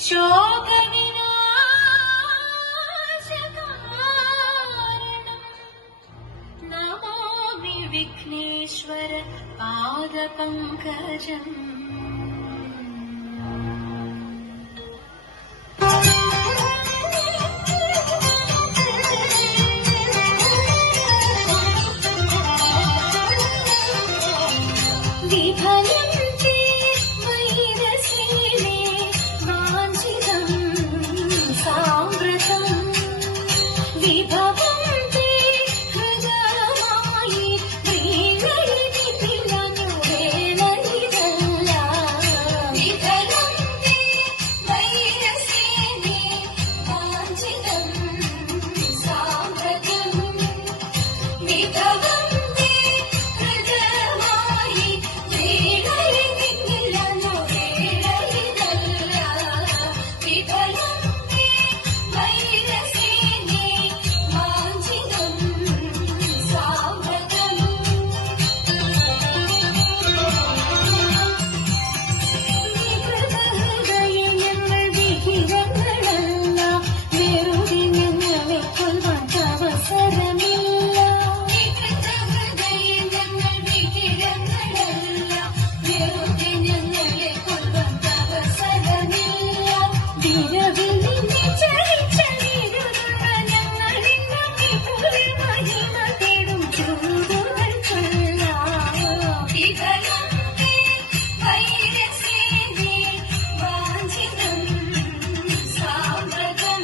शोकविनाशकारणम् नमामि विघ्नेश्वर पादपङ्कजम्। विफलन्ते वैरसेने वाञ्छितं साम्प्रतम् विभवन्ते हृदयमायि वेलयति पिलनु वेलयिदल्ल। विफलन्ते वैरसेने वाञ्छितं साम्प्रतम् विभवन्ते हृदयमायि वेलयति पिलनु वेलयिदल्ल। विफलन्ते वैरसेने वाञ्छितं साम्प्रतम्। വികൃതഹൃദയെ ഞങ്ങൾ വിഹിതങ്ങളല്ല, വെറുതെ ഞങ്ങളെ കൊല്ലുവാൻ അവസരമില്ല. വികൃതഹൃദയെ ഞങ്ങൾ വിഹിതങ്ങളല്ല, വെറുതെ ഞങ്ങളെ കൊല്ലുവാൻ അവസരമില്ല. വിരവിൽ നിന്നെ ചരിച്ച വിരുതുള്ള ഞങ്ങളിന്ന് വിപുല മഹിമ തേടും ചൂടുകൾ ചൊല്ലാം. വിഫലന്തെ വൈരസേനെ വാഞ്ചിതം സാമ്പ്രതം.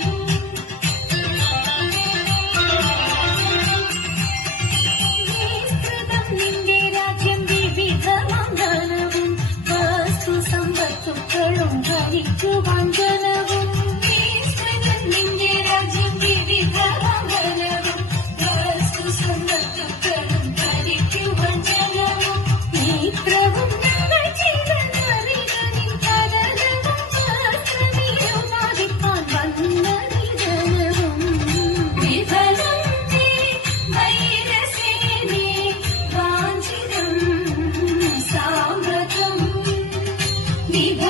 വിസ്തൃതം നിന്റെ രാജ്യം വിവിധമാം ധനവും വസ്തു സമ്പത്തുക്കളും ഭരിക്കുവാൻ ജനവും. വിസ്തൃതം നിന്റെ രാജ്യം വിവിധമാം ധനവും വസ്തു സമ്പത്തുക്കളും ഭരിക്കുവാൻ ജനവും. നേത്രവും ഞങ്ങൾ ചെയ്തെന്നറികനിൻ കടലവും വസ്ത്രമേറുമാതിപ്പാൻ വന്നതി ജനവും. വിഫലന്തെ വൈരസേനെ വാഞ്ചിതം സാമ്പ്രതം വിഭ